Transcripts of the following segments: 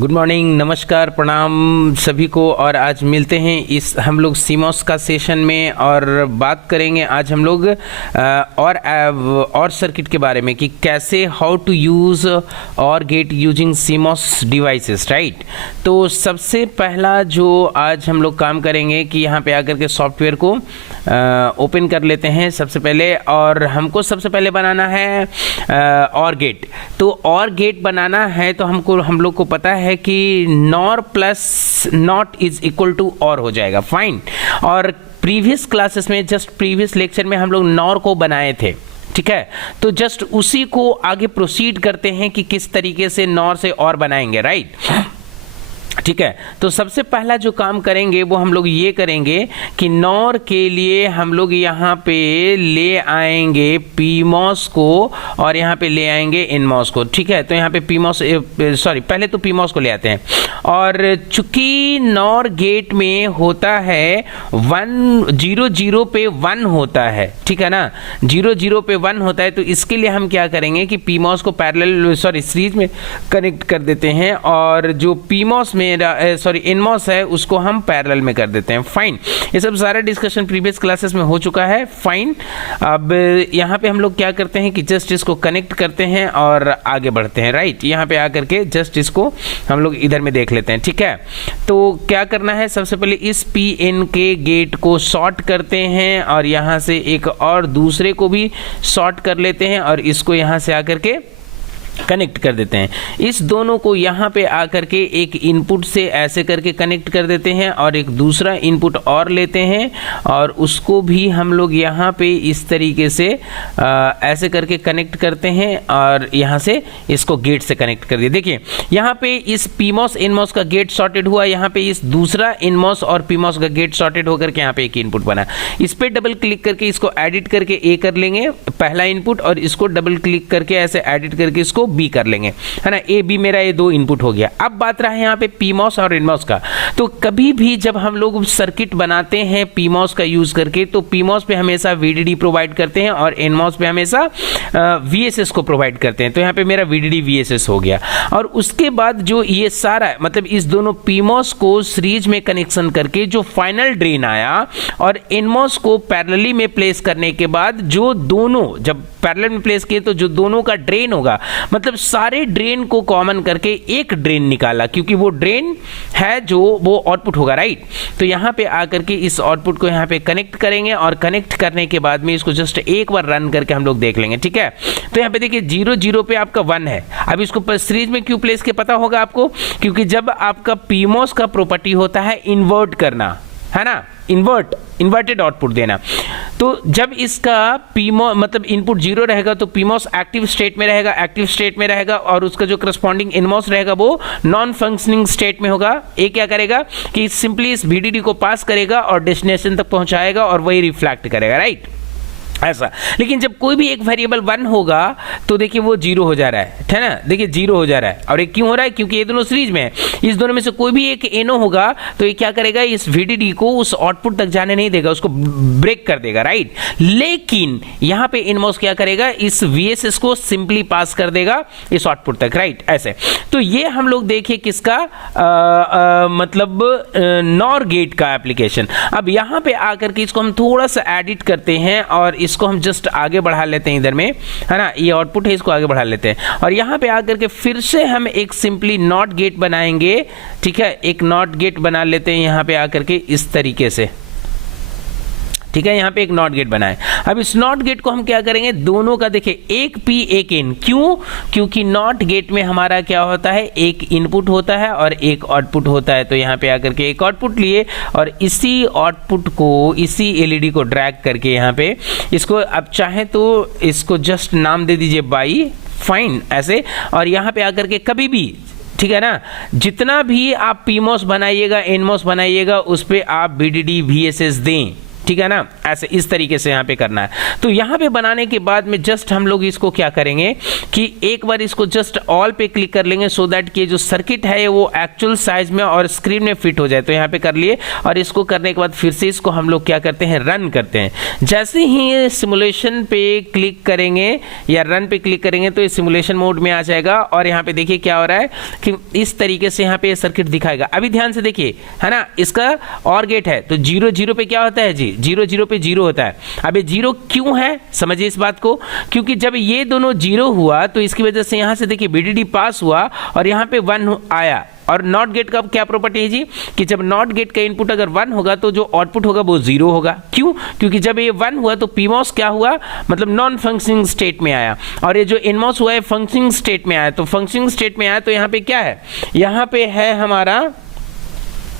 Good morning, नमस्कार, प्रणाम सभी को। और आज मिलते हैं इस हम लोग सीमॉस का सेशन में और बात करेंगे आज हम लोग और सर्किट के बारे में कि कैसे हाउ टू यूज़ और gate using CMOS devices, right. तो सबसे पहला जो आज हम लोग काम करेंगे कि यहाँ पे आकर के सॉफ्टवेयर को ओपन कर लेते हैं सबसे पहले। और हमको सबसे पहले बनाना है और गेट। तो और गेट बनाना है तो हम लोग को पता है कि nor plus not is equal to or हो जाएगा, फाइन। और प्रीवियस क्लासेस में, जस्ट प्रीवियस लेक्चर में हम लोग नॉर को बनाए थे, ठीक है। तो जस्ट उसी को आगे प्रोसीड करते हैं कि किस तरीके से नॉर से और बनाएंगे, राइट, ठीक है। तो सबसे पहला जो काम करेंगे वो हम लोग ये करेंगे कि नॉर के लिए हम लोग यहाँ पे ले आएंगे पीमॉस को और यहाँ पे ले आएंगे इनमॉस को, ठीक है। तो यहाँ पे पहले तो पीमॉस को ले आते हैं। और चूंकि नॉर गेट में होता है 0 पे 1 होता है, ठीक है ना, 0 पे 1 होता है। तो इसके लिए हम क्या करेंगे कि पीमॉस को सीरीज में कनेक्ट कर देते हैं और जो पीमॉस इनमॉस है उसको हम पैरेलल में कर देते हैं, फाइन। ये सब सारा डिस्कशन प्रीवियस क्लासेस में हो चुका है, फाइन। अब यहाँ पे हम लोग क्या करते हैं कि जस्ट इसको कनेक्ट करते हैं और आगे बढ़ते हैं, राइट। यहाँ पे आकर के जस्ट इसको हम लोग इधर में देख लेते हैं, ठीक है। तो क्या करना है, सबसे पहले इस PN के गेट को शॉर्ट करते हैं और यहाँ से एक और दूसरे को भी शॉर्ट कर लेते हैं और इसको यहाँ से आकर के कनेक्ट कर देते हैं। इस दोनों को यहाँ पे आकर के एक इनपुट से ऐसे करके कनेक्ट कर देते हैं और एक दूसरा इनपुट और लेते हैं और उसको भी हम लोग यहाँ पे इस तरीके से ऐसे करके कनेक्ट करते हैं और यहाँ से इसको गेट से कनेक्ट कर दिए। देखिए यहाँ पे इस पीमॉस इनमॉस का गेट सॉर्टेड हुआ, यहाँ पे इस दूसरा इनमॉस और पीमॉस का गेट सॉर्टेड होकर के यहाँ पे एक इनपुट बना। इस पे डबल क्लिक करके इसको एडिट करके ए कर लेंगे पहला इनपुट और इसको डबल क्लिक करके ऐसे एडिट करके इसको बी कर लेंगे, है ना। ए बी मेरा ये दो इनपुट हो गया। अब बात रहा है यहाँ पे पीमॉस और इनमॉस का। तो कभी भी जब हम लोग सर्किट बनाते हैं पीमॉस का यूज करके तो पीमॉस पे हमेशा VDD प्रोवाइड करते हैं और इनमॉस पे हमेशा VSS को प्रोवाइड करते हैं। तो यहाँ पे मेरा VDD VSS हो गया। और उसके बाद जो ये सारा मतलब इस दोनों पीमॉस को सीरीज में कनेक्शन करके जो फाइनल ड्रेन आया और इनमॉस को पैरेलली में प्लेस करने के बाद जो दोनों जब पैरेलल में प्लेस किए तो जो दोनों का ड्रेन होगा, मतलब सारे ड्रेन को कॉमन करके एक ड्रेन निकाला, क्योंकि वो ड्रेन है जो वो आउटपुट होगा, राइट। तो यहाँ पे आकर के इस आउटपुट को यहाँ पे कनेक्ट करेंगे और कनेक्ट करने के बाद में इसको जस्ट एक बार रन करके हम लोग देख लेंगे, ठीक है। तो यहाँ पे देखिए 0 पे आपका 1 है। अब इसको सीरीज में क्यों प्लेस के पता होगा आपको, क्योंकि जब आपका पीमॉस का प्रॉपर्टी होता है इन्वर्ट करना, है ना, इन्वर्टेड आउटपुट देना। तो जब इसका पीमॉस मतलब इनपुट 0 रहेगा तो पीमॉस एक्टिव स्टेट में रहेगा और उसका जो करस्पॉन्डिंग इनमॉस रहेगा वो नॉन फंक्शनिंग स्टेट में होगा। ये क्या करेगा कि सिंपली इस VDD को पास करेगा और डेस्टिनेशन तक पहुंचाएगा और वही रिफ्लेक्ट करेगा, राइट, ऐसा। लेकिन जब कोई भी एक वेरिएबल 1 होगा तो देखिए वो 0 हो जा रहा है ना, देखिए 0 हो जा रहा है। और ये क्यों हो रहा है, क्योंकि ये दोनों सीरीज में है। इस दोनों में से कोई भी एक NO होगा तो ये क्या करेगा, इस VDD को उस आउटपुट तक जाने नहीं देगा, उसको ब्रेक कर देगा, राइट। लेकिन यहाँ पे इनमॉस क्या करेगा, इस VSS को सिंपली पास कर देगा इस आउटपुट तक, राइट, ऐसे। तो ये हम लोग देखिए किसका मतलब नॉर गेट का एप्लीकेशन। अब यहाँ पे आकर के इसको हम थोड़ा सा एडिट करते हैं और इसको हम जस्ट आगे बढ़ा लेते हैं इधर में, है ना, ये आउटपुट है, इसको आगे बढ़ा लेते हैं और यहाँ पे आकर के फिर से हम एक सिंपली नॉट गेट बनाएंगे, ठीक है। एक नॉट गेट बना लेते हैं यहाँ पे आकर के इस तरीके से, ठीक है। यहाँ पे एक नॉट गेट बनाए। अब इस नॉट गेट को हम क्या करेंगे, दोनों का देखिए एक P एक N, क्यों, क्योंकि नॉट गेट में हमारा क्या होता है, एक इनपुट होता है और एक आउटपुट होता है। तो यहाँ पे आकर के एक आउटपुट लिए और इसी आउटपुट को इसी LED को ड्रैग करके यहाँ पे इसको अब चाहे तो इसको जस्ट नाम दे दीजिए बाई, फाइन, ऐसे। और यहाँ पे आकर के कभी भी, ठीक है ना, जितना भी आप पीमॉस बनाइएगा इनमॉस बनाइएगा उस पर आप VDD VSS दें, ठीक है ना, ऐसे इस तरीके से यहाँ पे करना है। तो यहाँ पे बनाने के बाद में जस्ट हम लोग इसको क्या करेंगे कि एक बार इसको जस्ट ऑल पे क्लिक कर लेंगे सो दैट कि जो सर्किट है वो एक्चुअल साइज में और स्क्रीन में फिट हो जाए। तो यहाँ पे कर लिए और इसको करने के बाद फिर से इसको हम लोग क्या करते हैं, रन करते हैं। जैसे ही सिमुलेशन पे क्लिक करेंगे या रन पे क्लिक करेंगे तो ये सिमुलेशन मोड में आ जाएगा और यहाँ पे देखिए क्या हो रहा है कि इस तरीके से यहाँ पे सर्किट दिखाएगा। अभी ध्यान से देखिए, है ना, इसका और गेट है तो 0 0 पे क्या होता है जी, 0 0 पे 0 होता है। अब ये 0 क्यों है, समझिए इस बात को, क्योंकि जब ये दोनों 0 हुआ तो इसकी वजह से यहाँ से देखिए VDD पास हुआ और यहाँ पे 1 आया। और नॉट गेट का क्या प्रॉपर्टी है जी कि जब नॉट गेट का इनपुट अगर 1 होगा तो जो आउटपुट होगा वो 0 होगा। क्यों, क्योंकि जब ये 1 हुआ तो PMOS क्या हुआ, मतलब नॉन फंक्शनिंग स्टेट में आया और ये जो NMOS हुआ है फंक्शनिंग स्टेट में आया। तो फंक्शनिंग स्टेट में आया तो यहाँ पे क्या है, यहाँ पे है हमारा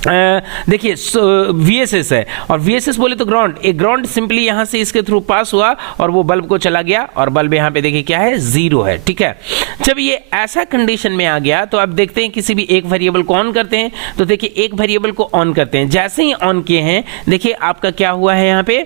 देखिए VSS है और VSS बोले तो ग्राउंड, एक ग्राउंड सिंपली यहां से इसके थ्रू पास हुआ और वो बल्ब को चला गया और बल्ब यहां पे देखिए क्या है, 0 है। ठीक है, जब ये ऐसा कंडीशन में आ गया तो अब देखते हैं किसी भी एक वेरिएबल को ऑन करते हैं। तो देखिए एक वेरिएबल को ऑन करते हैं, जैसे ही ऑन किए हैं देखिए आपका क्या हुआ है, यहाँ पे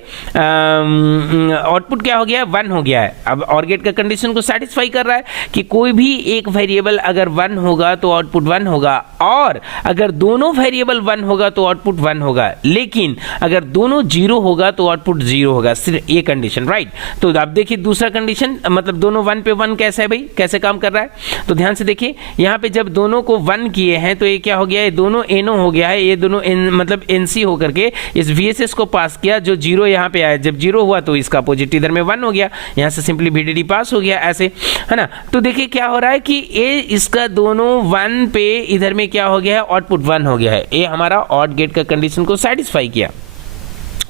आउटपुट क्या हो गया, 1 हो गया है। अब OR गेट का कंडीशन को सेटिस्फाई कर रहा है कि कोई भी एक वेरिएबल अगर 1 होगा तो आउटपुट 1 होगा और अगर दोनों वेरिएबल 1 होगा तो आउटपुट 1 होगा, लेकिन अगर दोनों 0 होगा तो आउटपुट 0 होगा। सिर्फ ये कंडीशन, राइट। तो अब देखिए दूसरा कंडीशन, मतलब दोनों 1 पे 1 कैसे है भाई, कैसे काम कर रहा है। तो ध्यान से देखिए यहाँ पे जब दोनों को 1 किए हैं तो ये क्या हो गया है, दोनों NO हो गया है, ये दोनों मतलब NC होकर के इस VSS को पास किया, जो 0 यहाँ पे आया, जब 0 हुआ तो इसका अपोजिट इधर में 1 हो गया, यहाँ से सिंपली VDD पास हो गया, ऐसे, है ना। तो देखिए क्या हो रहा है कि ये इसका दोनों 1 पे इधर में क्या हो गया है, आउटपुट 1 हो गया है। ये हमारा OR गेट का कंडीशन को सेटिस्फाई किया।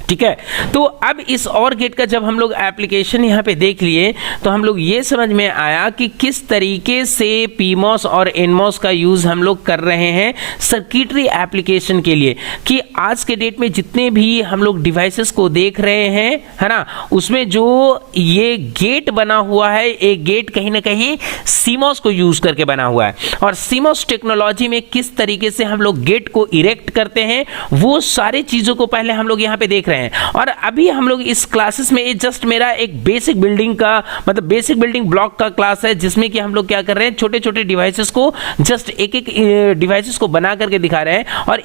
ठीक है, तो अब इस OR गेट का जब हम लोग एप्लीकेशन यहाँ पे देख लिए तो हम लोग ये समझ में आया कि किस तरीके से PMOS और NMOS का यूज हम लोग कर रहे हैं सर्किटरी एप्लीकेशन के लिए। कि आज के डेट में जितने भी हम लोग डिवाइसेस को देख रहे हैं, है ना, उसमें जो ये गेट बना हुआ है, एक गेट कहीं ना कहीं CMOS को यूज करके बना हुआ है। और CMOS टेक्नोलॉजी में किस तरीके से हम लोग गेट को इरेक्ट करते हैं वो सारी चीजों को पहले हम लोग यहाँ पे देख रहे हैं। और अभी हम लोग इस क्लासेस में जस्ट मेरा एक बेसिक बिल्डिंग का, मतलब बेसिक बिल्डिंग ब्लॉक का क्लास है, जिसमें कि हम लोग क्या कर रहे हैं, छोटे छोटे डिवाइसेस को जस्ट एक एक डिवाइसेस को बना करके दिखा रहे हैं। और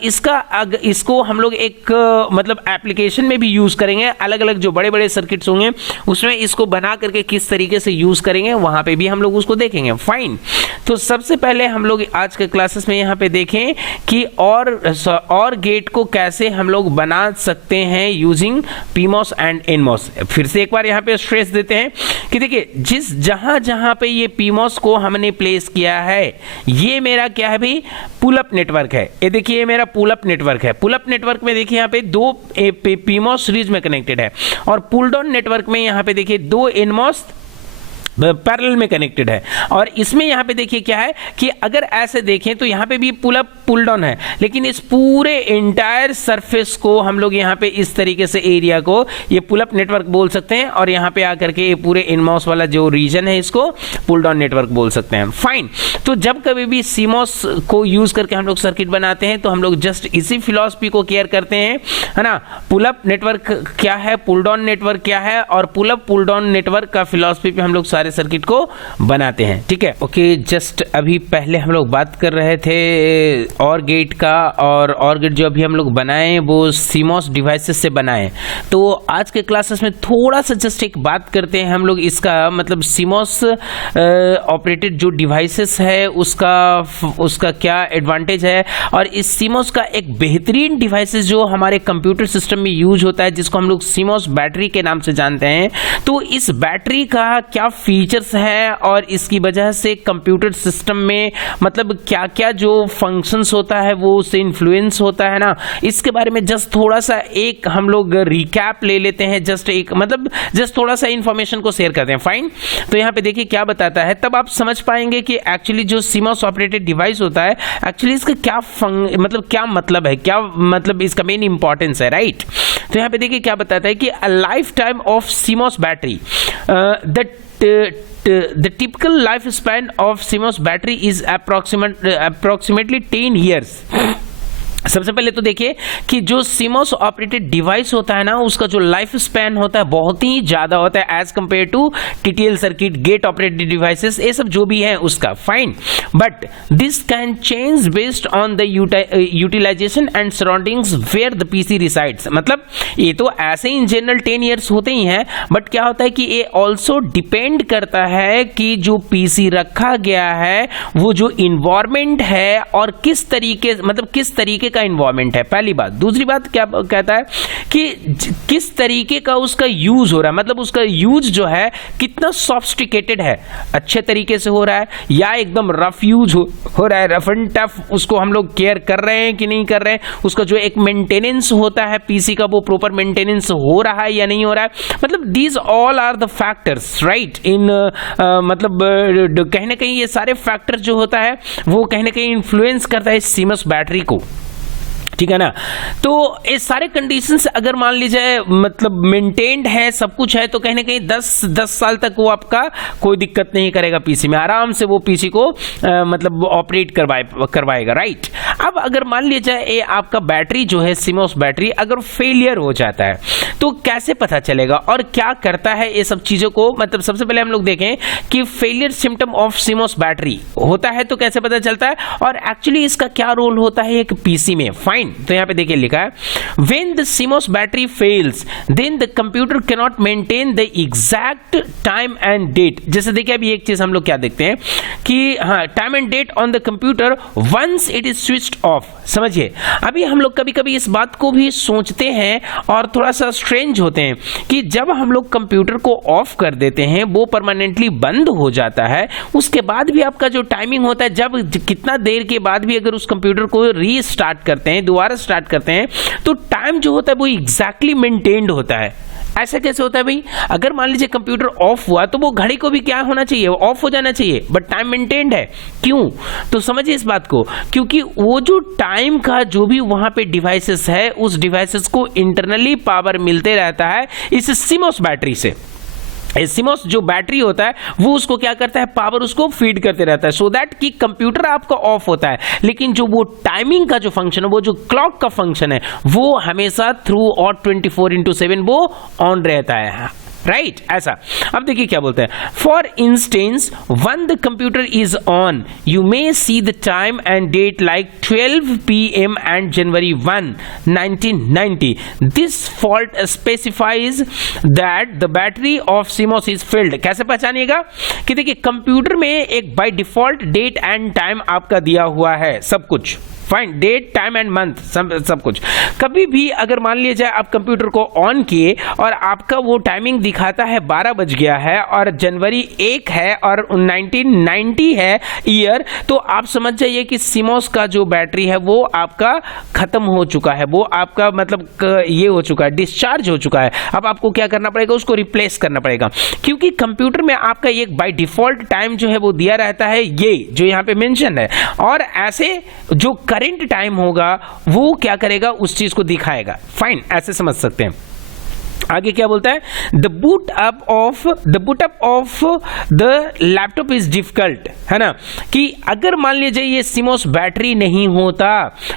इसको हम लोग एक मतलब एप्लीकेशन में भी यूज करेंगे। अलग अलग जो बड़े बड़े सर्किट्स होंगे उसमें इसको बना करके किस तरीके से यूज करेंगे वहां पे भी हम लोग उसको देखेंगे। फाइन, तो सबसे पहले हम लोग आज के क्लासेस में यहाँ पे देखें कि और गेट को कैसे हम लोग बना सकते हैं यूजिंग PMOS एंड NMOS। फिर से एक बार यहाँ पे स्ट्रेस देते हैं कि देखिए जहां जहां पे ये PMOS को हमने प्लेस किया है, ये मेरा क्या है भाई, पुल अप नेटवर्क है। ये देखिए ये मेरा पुल अप नेटवर्क है। पुल अप नेटवर्क में देखिए यहाँ पे 2 PMOS सीरीज में कनेक्टेड है और पुल डाउन नेटवर्क में यहाँ पे देखिए 2 NMOS पैरेलल में कनेक्टेड है। और इसमें यहाँ पे देखिए क्या है कि अगर ऐसे देखें तो यहाँ पे भी पुल अप पुल डाउन है, लेकिन इस पूरे एंटायर सरफेस को हम लोग यहाँ पे इस तरीके से एरिया को ये पुल अप नेटवर्क बोल सकते हैं और यहाँ पे आकर के ये पूरे NMOS वाला जो रीजन है इसको पुल डाउन नेटवर्क बोल सकते हैं। फाइन, तो जब कभी भी CMOS को यूज करके हम लोग सर्किट बनाते हैं तो हम लोग जस्ट इसी फिलॉसफी को केयर करते हैं, है ना। पुल अप नेटवर्क क्या है, पुल डाउन नेटवर्क क्या है, और pull up pull down network का फिलॉसफी पे हम लोग सारे सर्किट को बनाते हैं। ठीक है, ओके। जस्ट अभी पहले हम लोग बात कर रहे थे OR गेट का, और OR गेट जो अभी हम लोग बनाए वो CMOS डिवाइसेस से बनाए। तो आज के क्लासेस में थोड़ा सा जस्ट एक बात करते हैं हम लोग इसका, मतलब CMOS ऑपरेटेड जो डिवाइसेस है उसका क्या एडवांटेज है, और इस CMOS का एक बेहतरीन डिवाइसेस जो हमारे कंप्यूटर सिस्टम में यूज होता है जिसको हम लोग CMOS बैटरी के नाम से जानते हैं। तो इस बैटरी का क्या फीचर्स है और इसकी वजह से कंप्यूटर सिस्टम में मतलब क्या क्या जो फंक्शंस होता है वो उससे इन्फ्लुएंस होता है ना, इसके बारे में जस्ट थोड़ा सा एक हम लोग रिकैप ले लेते हैं। जस्ट थोड़ा सा इंफॉर्मेशन को शेयर करते हैं। फाइन, तो यहाँ पे देखिए क्या बताता है, तब आप समझ पाएंगे कि एक्चुअली जो CMOS ऑपरेटेड डिवाइस होता है एक्चुअली इसका क्या क्या मतलब है, क्या मतलब इसका मेन इंपॉर्टेंस है, राइट। तो यहाँ पे देखिए क्या बताता है कि a life time of CMOS battery, the typical lifespan of CMOS battery is approximately 10 years. सबसे पहले तो देखिए कि जो CMOS ऑपरेटेड डिवाइस होता है ना, उसका जो लाइफ स्पैन होता है बहुत ही ज्यादा होता है as compared to TTL circuit, gate operated devices, ये सब जो भी है उसका, fine. But this can change based on the utilisation and surroundings where the PC resides. मतलब ये तो ऐसे इन जनरल 10 ईयर्स होते ही हैं, बट क्या होता है कि ये ऑल्सो डिपेंड करता है कि जो पीसी रखा गया है वो जो इन्वायरमेंट है और किस तरीके, मतलब किस तरीके का इन्वायरमेंट है, पहली बात। दूसरी बात क्या कहता है कि किस तरीके का उसका यूज हो रहा है, मतलब उसका यूज जो है कितना सॉफिस्टिकेटेड है, अच्छे तरीके से हो रहा है या एकदम रफ यूज हो रहा है, रफ एंड टफ, उसको हम लोग केयर कर रहे हैं कि नहीं कर रहे हैं, उसका जो एक मेंटेनेंस होता है पीसी का वो प्रॉपर मेंटेनेंस हो रहा है या नहीं हो रहा है। मतलब these all are the factors right in, मतलब कहीं ना कहीं ये सारे फैक्टर जो होता है वो कहीं ना कहीं इन्फ्लुएंस करता है CMOS बैटरी को, ठीक है ना। तो ये सारे कंडीशंस अगर मान लीजिए मतलब मेंटेन्ड है, सब कुछ है, तो कहीं ना कहीं 10 साल तक वो आपका कोई दिक्कत नहीं करेगा पीसी में, आराम से वो पीसी को मतलब ऑपरेट करवाएगा, राइट। अब अगर मान लीजिए ये आपका बैटरी जो है CMOS बैटरी अगर फेलियर हो जाता है तो कैसे पता चलेगा और क्या करता है ये सब चीजों को। मतलब सबसे पहले हम लोग देखें कि failure symptom of CMOS battery होता है तो कैसे पता चलता है और एक्चुअली इसका क्या रोल होता है एक पीसी में, फाइन। तो यहां पे देखिए लिखा है when the CMOS battery fails then the computer cannot maintain the exact time and date। जैसे देखिए अभी एक चीज हम लोग क्या देखते हैं कि हाँ, time and date on the computer once it is switched off. समझिए अभी हम लोग कभी कभी इस बात को भी सोचते हैं और थोड़ा सा स्ट्रेंज होते हैं कि जब हम लोग कंप्यूटर को ऑफ कर देते हैं वो परमानेंटली बंद हो जाता है, उसके बाद भी आपका जो टाइमिंग होता है, जब कितना देर के बाद भी अगर उस कंप्यूटर को रीस्टार्ट करते हैं, दोबारा स्टार्ट करते हैं, तो टाइम जो होता है वो एग्जैक्टली मेंटेन्ड होता है। ऐसा कैसे होता है भाई? अगर मान लीजिए कंप्यूटर ऑफ हुआ तो वो घड़ी को भी क्या होना चाहिए, ऑफ हो जाना चाहिए, बट टाइम मेंटेन्ड है। क्यों? तो समझिए इस बात को, क्योंकि वो जो टाइम का जो भी वहां पे डिवाइसेस है उस डिवाइसेस को इंटरनली पावर मिलते रहता है इस CMOS बैटरी से। CMOS जो बैटरी होता है वो उसको क्या करता है, पावर उसको फीड करते रहता है, सो दैट कि कंप्यूटर आपका ऑफ होता है लेकिन जो वो टाइमिंग का जो फंक्शन है, वो जो क्लॉक का फंक्शन है, वो हमेशा थ्रू और 24/7 वो ऑन रहता है, राइट। ऐसा अब देखिए क्या बोलते हैं, for instance when the computer is on you may see the time and date like 12 PM and January 1, 1990। This fault specifies that the battery of CMOS is filled. कैसे पहचानिएगा कि देखिए कंप्यूटर में एक by default date and time आपका दिया हुआ है, सब कुछ fine, date time and month सब कुछ। कभी भी अगर मान लिया जाए आप कंप्यूटर को ऑन किए और आपका वो टाइमिंग दिखाता है 12 बज गया है और जनवरी 1 है और 1990 है ईयर, तो आप समझ जाइए कि CMOS का जो बैटरी है वो आपका खत्म हो चुका है, वो आपका मतलब ये हो चुका है, डिस्चार्ज हो चुका है। अब आपको क्या करना पड़ेगा, उसको रिप्लेस करना पड़ेगा, क्योंकि कंप्यूटर में आपका एक बाय डिफॉल्ट टाइम जो है वो दिया रहता है, ये जो यहाँ पे मेंशन है, और ऐसे जो करंट टाइम होगा वो क्या करेगा, उस चीज को दिखाएगा। फाइन, ऐसे समझ सकते हैं। आगे क्या बोलता है, the boot up of the laptop is difficult, है ना, कि अगर मान लीजिए ये CMOS बैटरी नहीं होता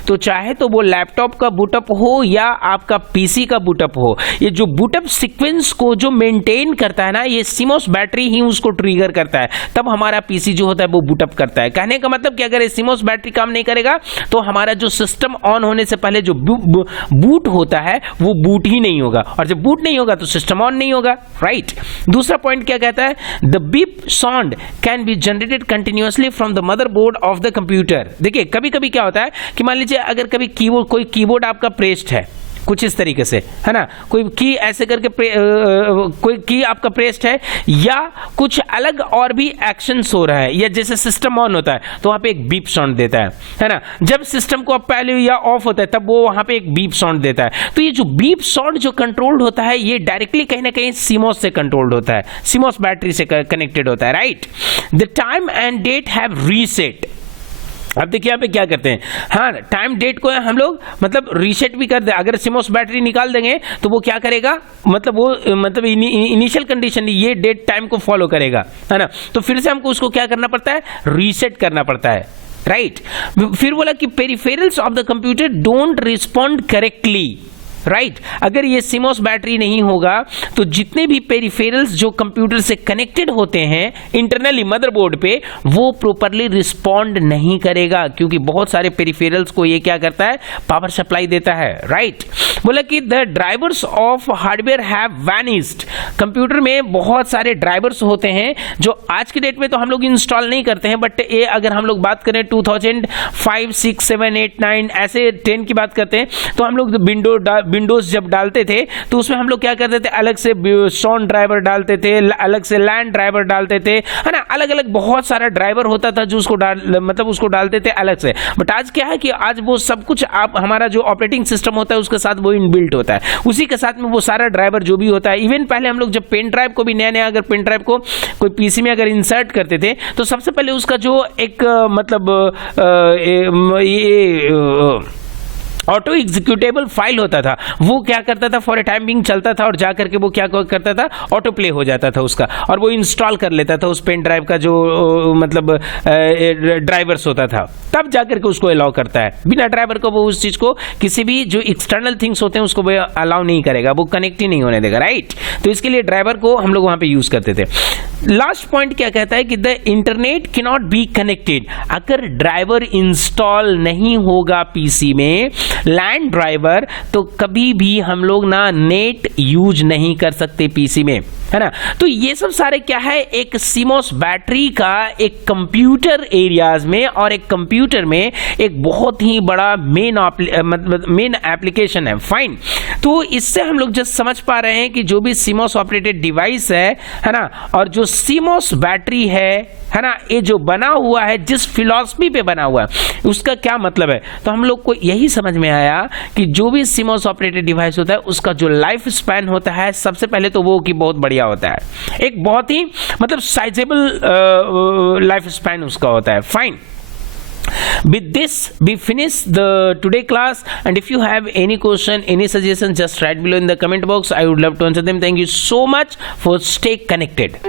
तो चाहे तो वो लैपटॉप का बूटअप हो या आपका पीसी का बूटअप हो, ये जो बूटअप सीक्वेंस को जो मेंटेन करता है ना, ये CMOS बैटरी ही उसको ट्रिगर करता है, तब हमारा पीसी जो होता है वो बूटअप करता है। कहने का मतलब कि अगर ये CMOS बैटरी काम नहीं करेगा तो हमारा जो सिस्टम ऑन होने से पहले जो बूट होता है वो बूट ही नहीं होगा, और जब बूट नहीं होगा तो सिस्टम ऑन नहीं होगा, राइट। दूसरा पॉइंट क्या कहता है, the beep sound can be generated continuously from the motherboard of the computer. देखिए कभी कभी क्या होता है कि मान लीजिए अगर कभी कोई कीबोर्ड आपका प्रेस्ड है कुछ इस तरीके से, है ना, कोई की ऐसे करके कोई की आपका प्रेस्ड है या कुछ अलग और भी एक्शंस हो रहा है, या जैसे सिस्टम ऑन होता है तो वहां पे एक बीप साउंड देता है ना, जब सिस्टम को पहले या ऑफ होता है तब वो वहां पे एक बीप साउंड देता है। तो ये जो बीप साउंड जो कंट्रोल्ड होता है ये डायरेक्टली कहीं ना कहीं CMOS से कंट्रोल्ड होता है, CMOS बैटरी से कनेक्टेड होता है, right. The time and date have reset. अब देखिए यहाँ पे क्या करते हैं, हाँ टाइम डेट को हम लोग मतलब रीसेट भी कर दे, अगर CMOS बैटरी निकाल देंगे तो वो क्या करेगा, मतलब वो मतलब इनिशियल कंडीशन ये डेट टाइम को फॉलो करेगा, है ना, तो फिर से हमको उसको क्या करना पड़ता है, रीसेट करना पड़ता है। राइट। फिर बोला कि peripherals of the computer don't respond correctly, right. अगर ये CMOS बैटरी नहीं होगा तो जितने भी पेरिफेरल्स जो कंप्यूटर से कनेक्टेड होते हैं इंटरनली मदरबोर्ड पे, वो प्रॉपरली रिस्पॉन्ड नहीं करेगा, क्योंकि बहुत सारे पेरिफेरल्स को ये क्या करता है, पावर सप्लाई देता है, राइट। बोला कि the drivers of hardware have vanished. Computer में बहुत सारे ड्राइवर्स होते हैं जो आज की डेट में तो हम लोग इंस्टॉल नहीं करते हैं, बट ये अगर हम लोग बात करें 2005, 6, 7, 8, 9 ऐसे 10 की बात करते हैं, तो हम लोग विंडोज जब डालते थे तो उसमें हम लोग क्या करते थे, अलग से सोन ड्राइवर डालते थे, अलग से लैंड ड्राइवर डालते थे, है ना, अलग अलग बहुत सारा ड्राइवर होता था जो उसको उसको डालते थे अलग से। बट आज क्या है कि आज वो सब कुछ आप हमारा जो ऑपरेटिंग सिस्टम होता है उसके साथ वो इनबिल्ट होता है, उसी के साथ में वो सारा ड्राइवर जो भी होता है। इवन पहले हम लोग जब पेन ड्राइव को भी नया अगर पेन ड्राइव को कोई पीसी में अगर इंसर्ट करते थे तो सबसे पहले उसका जो एक ऑटो एग्जीक्यूटेबल फाइल होता था वो क्या करता था, फॉर ए टाइम बिंग चलता था और जा करके वो क्या करता था, ऑटो प्ले हो जाता था उसका, और वो इंस्टॉल कर लेता था उस पेन ड्राइव का जो ड्राइवर्स होता था, तब जा करके उसको अलाउ करता है। बिना ड्राइवर को वो उस चीज को किसी भी जो एक्सटर्नल थिंग्स होते हैं उसको वो अलाउ नहीं करेगा, वो कनेक्ट ही नहीं होने देगा, राइट। तो इसके लिए ड्राइवर को हम लोग वहां पे यूज करते थे। लास्ट पॉइंट क्या कहता है कि the internet can not be connected. अगर ड्राइवर इंस्टॉल नहीं होगा पीसी में, लैंड ड्राइवर, तो कभी भी हम लोग ना नेट यूज नहीं कर सकते पीसी में, है ना। तो ये सब सारे क्या है, एक CMOS बैटरी का एक कंप्यूटर एरियाज में और एक कंप्यूटर में एक बहुत ही बड़ा मेन एप्लीकेशन है, फाइन। तो इससे हम लोग जस्ट समझ पा रहे हैं कि जो भी CMOS ऑपरेटेड डिवाइस है ना, और जो CMOS बैटरी है ना, ये जो बना हुआ है, जिस फिलॉसफी पे बना हुआ है, उसका क्या मतलब है। तो हम लोग को यही समझ में आया कि जो भी CMOS ऑपरेटेड डिवाइस होता है उसका जो लाइफ स्पैन होता है, सबसे पहले तो वो कि बहुत बढ़िया होता है, एक बहुत ही मतलब साइजेबल लाइफ स्पैन उसका होता है, fine. With this we finish the today class, and if you have any question, any suggestion, just write below in the comment box. I would love to answer them. Thank you so much for stay connected.